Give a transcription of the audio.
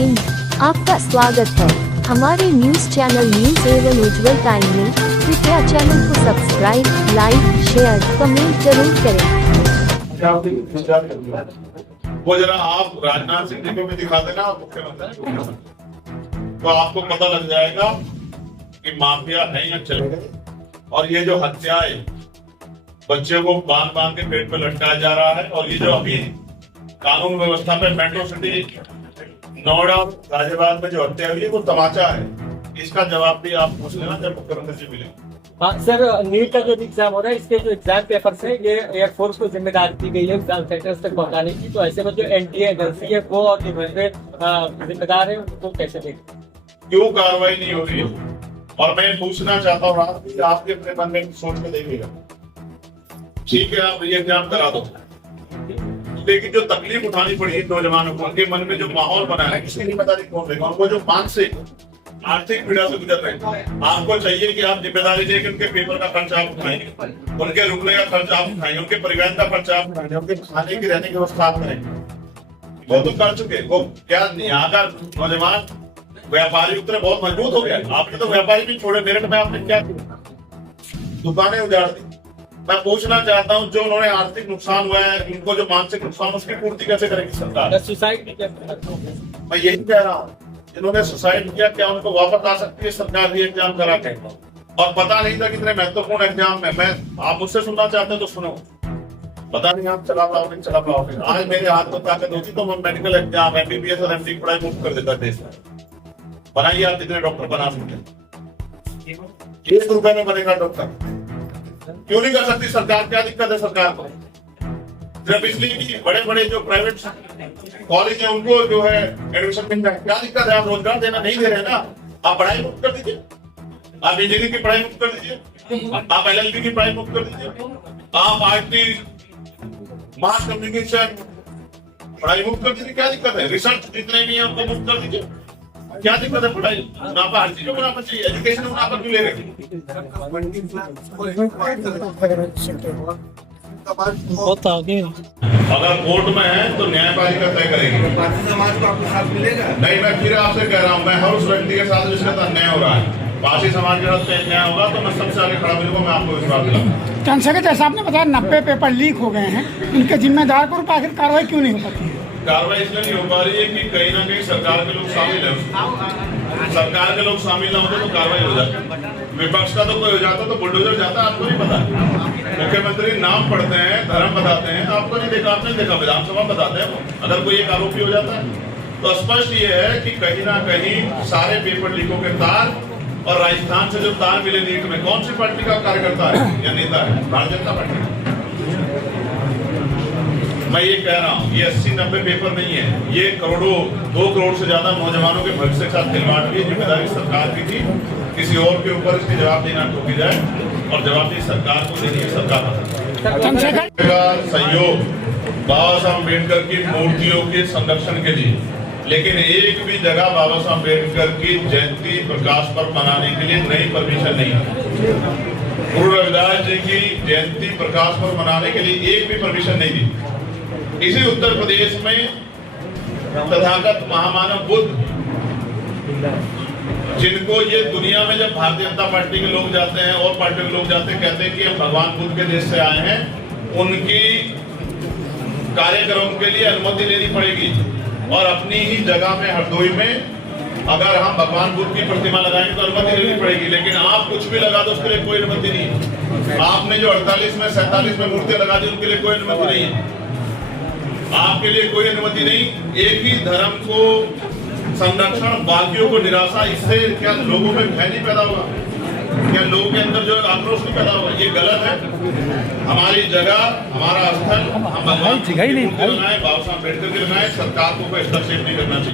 हिंद, आपका स्वागत है हमारे न्यूज चैनल न्यूज एवं उज्जवल टाइम में। कृपया चैनल को सब्सक्राइब, लाइक, शेयर, कमेंट जरूर करें। वो जरा आप राजनाथ सिंह जी को भी दिखा देना मुख्यमंत्री, तो आपको पता लग जाएगा कि माफिया है या चले गए। और ये जो हत्याएं, बच्चे को बांध बांध के पेट पे लटकाया जा रहा है, और ये जो अभी कानून व्यवस्था पे मेट्रो सिटी नोएडा गाजियाबाद में जो हत्या हुई है वो तमाचा है। इसका जवाब भी आप पूछ लेना जब मुख्यमंत्री जी मिले। हाँ सर, नीट का जो एग्जाम हो रहा है, इसके जो एग्जाम पेपर्स है, ये एयरफोर्स को जिम्मेदारी दी गई है एग्जाम सेंटर्स तक पहुंचाने की। तो ऐसे में जो एनटीए एजेंसी है वो और जिम्मेदार है, उनको कैसे देखें? क्यों कार्रवाई नहीं हो रही? और मैं पूछना चाहता हूँ आपके अपने मन में सोच के देखिएगा। ठीक है, आप ये एग्जाम करा दो, लेकिन जो तकलीफ उठानी पड़ी है नौजवानों को, उनके मन में जो माहौल बना है, किसी नहीं बता कौन देगा उनको, जो मानसिक आर्थिक पीड़ा से गुजर रहे हैं। आपको चाहिए कि आप जिम्मेदारी लेके उनके पेपर का खर्च आप उठाएंगे, उनके रुकने का खर्च आप उठाएंगे, उनके परिवहन का खर्च आप उठाएंगे, उनके खाने की रहने की व्यवस्था आप करेंगे। वो तो कर चुके। वो क्या यहाँ का नौजवान व्यापारी उतने बहुत मजबूत हो गया। आपने तो व्यापारी भी छोड़े, मेरठ में आपने क्या किया? दुकानें उजाड़ दी। मैं पूछना चाहता हूँ, जो उन्होंने आर्थिक नुकसान हुआ है, उनको जो मानसिक नुकसान, उसकी पूर्ति कैसे करेगी सरकार? सुसाइड मैं यही कह रहा हूँ, जिन्होंने सुसाइड किया, क्या उनको वापस आ सकती है सरकार ये एग्जाम करा के? और पता नहीं था कितने महत्वपूर्ण एग्जाम में। मैं आप मुझसे सुनना चाहते हैं तो सुनो। पता नहीं आप चला पाओगे नहीं चला पाओगे। आज मेरे हाथ में ताकत होती तो मैं मेडिकल एग्जाम, एमबीबीएस और एमडी की पढ़ाई मुफ्त कर देता देश में। बनाइए, आप कितने डॉक्टर बना सकते? 1 रुपए में बनेगा डॉक्टर। क्यों नहीं कर सकती सरकार? क्या दिक्कत है सरकार को? सिर्फ इसलिए कि बड़े बड़े जो प्राइवेट कॉलेज है उनको जो है एडमिशन मिल जाए, क्या दिक्कत है? आप रोजगार देना नहीं दे रहे ना, आप पढ़ाई मुक्त कर दीजिए, आप इंजीनियरिंग की पढ़ाई मुक्त कर दीजिए, आप एलएलबी की पढ़ाई मुक्त कर दीजिए, आप आईटी, मास कम्युनिकेशन पढ़ाई मुक्त कर दीजिए। क्या दिक्कत है? रिसर्च जितने भी है उनको मुक्त कर दीजिए। क्या दिक्कत है? पढ़ाई मुनाफा, हर चीज में मुनाफा चाहिए। एजुकेशन में मुनाफा क्यों ले रहे? बहुत आगे। अगर कोर्ट में है तो न्यायपालिका तय करेगी। समाज को आपको साथ मिलेगा? नहीं, मैं फिर आपसे कह रहा हूँ, मैं हर उस व्यक्ति के साथ जिसके साथ अन्याय हो रहा है, पासी समाज के साथ अन्याय होगा तो मैं सबसे आगे खड़ा मिलूंगा। मैं आपको विश्वास दिलाऊंगा। चंद्रशेखर जैसा आपने बताया 90 पेपर लीक हो गए हैं, इनके जिम्मेदार पर आखिर कार्रवाई क्यों नहीं हो पाती है? कार्रवाई इसलिए नहीं हो पा रही है कि कहीं ना कहीं सरकार के लोग शामिल है। सरकार के लोग शामिल ना होते तो कार्रवाई हो जाती। विपक्ष का तो कोई हो जाता तो बुलडोजर जाता, आपको नहीं पता। मुख्यमंत्री नाम पढ़ते हैं, धर्म बताते हैं, आपको नहीं देखा, आपने देखा, विधानसभा बताते हैं। अगर कोई एक आरोपी हो जाता है तो स्पष्ट ये है कि कहीं ना कहीं सारे पेपर लीकों के तार, और राजस्थान से जो तार मिले नीट में, कौन सी पार्टी का कार्यकर्ता है या नेता है? भारतीय जनता पार्टी। मैं ये कह रहा हूँ, ये 80-90 पेपर नहीं है, ये करोड़ों, 2 करोड़ से ज्यादा नौजवानों के भविष्य के साथ खिलवाड़ की जिम्मेदारी सरकार की थी। किसी और के ऊपर इसकी जवाबदेही ना ठोकी जाए, और जवाबदेही सरकार को देनी है। सरकार का सहयोग बाबा साहब अम्बेडकर की मूर्तियों के संरक्षण के लिए, लेकिन एक भी जगह बाबा साहब अम्बेडकर की जयंती प्रकाश पर्व मनाने के लिए नई परमिशन नहीं है। गुरु रविदास जी की जयंती प्रकाश पर्व मनाने के लिए एक भी परमिशन नहीं दी। इसी उत्तर प्रदेश में तथागत महामानव बुद्ध, जिनको ये दुनिया में जब भारतीय जनता पार्टी के लोग जाते हैं और पार्टी के लोग जाते हैं, कहते हैं कि हम भगवान बुद्ध के देश से आए हैं, उनकी कार्यक्रम के लिए अनुमति लेनी पड़ेगी। और अपनी ही जगह में हरदोई में अगर हम भगवान बुद्ध की प्रतिमा लगाएंगे तो अनुमति लेनी पड़ेगी, लेकिन आप कुछ भी लगा दो उसके लिए कोई अनुमति नहीं है। आपने जो 48 में 47 में मूर्तियां लगा दी, उनके लिए कोई अनुमति नहीं है। आपके लिए कोई अनुमति नहीं। एक ही धर्म को संरक्षण, बाकियों को निराशा, इससे क्या लोगों में भय नहीं पैदा होगा? क्या लोगों के अंदर जो आक्रोश नहीं पैदा होगा? ये गलत है। हमारी जगह, हमारा स्थल, हम भगवान लगाए, बाबा साहब अम्बेडकर के लगाए, सरकार को हस्तक्षेप नहीं करना चाहिए।